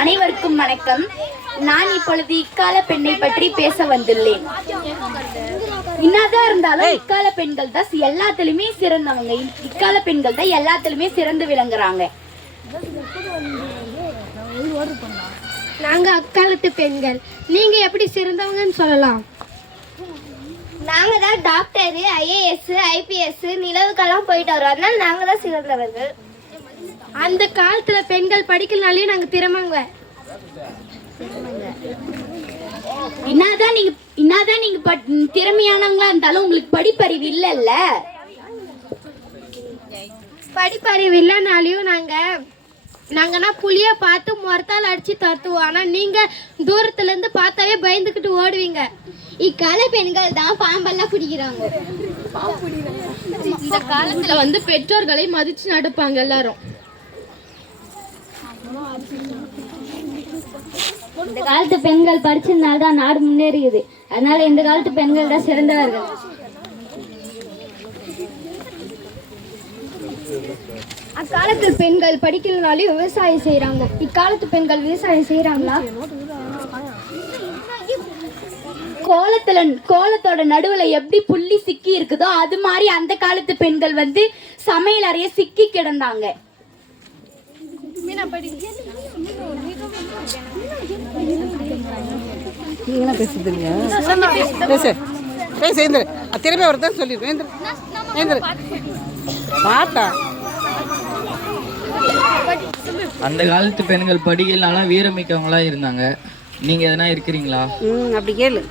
அனைவருக்கும் வணக்கம். நான் இப்பொழுது இக்கால பெண்ணை பற்றி பேச வந்துள்ளேன். என்னதான் இருந்தாலும் இக்கால பெண்கள் தான் எல்லாத்துலயுமே சிறந்தவங்க. இக்கால பெண்கள் தான் எல்லாத்துலயுமே சிறந்து விளங்குறாங்க. நாங்க அக்காலத்து பெண்கள். நீங்க எப்படி சிறந்தவங்கன்னு சொல்லலாம்? நாங்க தான் டாக்டர், ஐஏஎஸ், ஐபிஎஸ், நிலவுக்கெல்லாம் போயிட்டு வரோம். அதனால நாங்க தான் சிறந்தவர்கள். அந்த காலத்துல பெண்கள் படிக்கலனாலே நாங்க திறமைங்க. என்னதான் நீங்க திறமையானவங்களா இருந்தாலும் உங்களுக்கு படிப்பறிவு இல்லைல்ல. படிப்பறிவு இல்லைனாலையும் நாங்கன்னா புளிய பார்த்து முறத்தால் அடிச்சு தத்துவோம். ஆனா நீங்க தூரத்துல இருந்து பார்த்தாவே பயந்துக்கிட்டு ஓடுவீங்க. இக்கால பெண்கள் தான் பாம்பெல்லாம் பிடிக்கிறாங்க. இந்த காலத்துல பெற்றோர்களை மதிச்சு நடப்பாங்க எல்லாரும். இந்த காலத்து பெண்கள் படிச்சதுனால்தான் நாடு முன்னேறியது. அதனால இந்த காலத்து பெண்கள் தான் சிறந்தவர்கள். அக்காலத்து பெண்கள் படிக்கலனாலே விவசாயம் செய்யறாங்க. இக்காலத்து பெண்கள் விவசாயம் செய்யறாங்களா? கோலத்தோட நடுவுல எப்படி புள்ளி சிக்கி இருக்குதோ அது மாதிரி அந்த காலத்து பெண்கள் சமையல் அறைய சிக்கி கிடந்தாங்க. திரும்ப ஒருத்தான் சொல்லிடுவேன். அந்த காலத்து பெண்கள் படிக்கலாம் வீரமிக்கவங்களா இருந்தாங்க. நீங்க எதனா இருக்கிறீங்களா? அப்படி கேளு,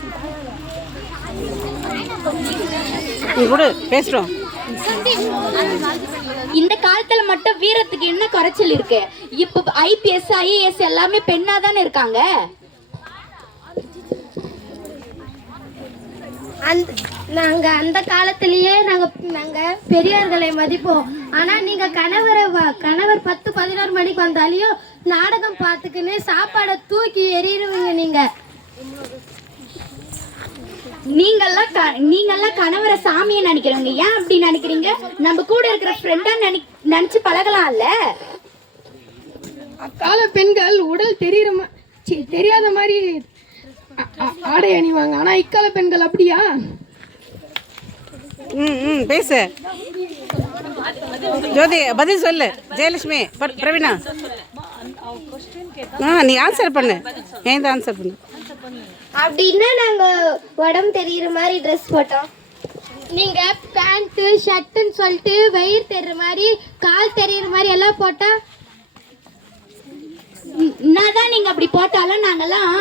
நீ கூட பேசுறோம். இந்த காலத்துல மட்டும் வீரத்துக்கு என்ன குறைச்சல் இருக்கு? இப்ப ஐபிஎஸ், ஐஏஎஸ் எல்லாமே பெண்ணா தானே இருக்காங்க. நாங்க அந்த காலத்திலேயே நாங்க பெரியார்களை மதிப்போம். ஆனா நீங்க கணவர் 10-11 மணிக்கு வந்தாலையும் நாடகம் பார்த்துக்குன்னு சாப்பாடை தூக்கி எறிடுவீங்க. நீங்கெல்லாம் கணவரை சாமியை நினைக்கிறவங்க. ஏன் அப்படி நினைக்கிறீங்க? நம்ம கூட இருக்கிற ஃப்ரெண்டா நினைச்சு பழகலாம்ல. அக்கால பெண்கள் உடல் தெரியாத மாதிரி ஆடை அணிவாங்க. ஆனா இக்கால பெண்கள் அப்படியா? பேசு ஜோதி, பதில் சொல்லு. ஜெயலட்சுமி, பிரவீனா, நீ ஆன்சர் பண்ணு. ஏன் ஆன்சர் பண்ணு? அப்படின்னா நாங்க உடம்பு தெரியுற மாதிரி ட்ரெஸ் போட்டோம். நீங்க பேண்ட் ஷர்ட்னு சொல்லிட்டு வயிறு தெரியுற மாதிரி கால் தெரியுற மாதிரி எல்லாம் போட்டா என்னதான் நீங்க அப்படி போட்டாலும் நாங்கெல்லாம்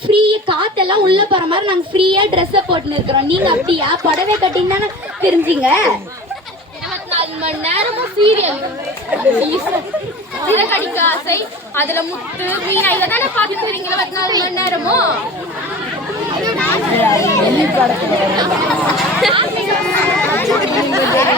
ஃப்ரீயா காத்தெல்லாம் உள்ள போற மாதிரி நாங்க ஃப்ரீயா ட்ரெஸ் போட்டுன்னு இருக்கிறோம். நீங்க அப்படியா புடவை கட்டின்னு தானே தெரிஞ்சீங்க? 24 மணி நேரமும் சீரியல், சிறகடிக்க ஆசை, அதுல முத்து மீனா இததானே பாத்துட்டு வரீங்க 24 மணி நேரமும்.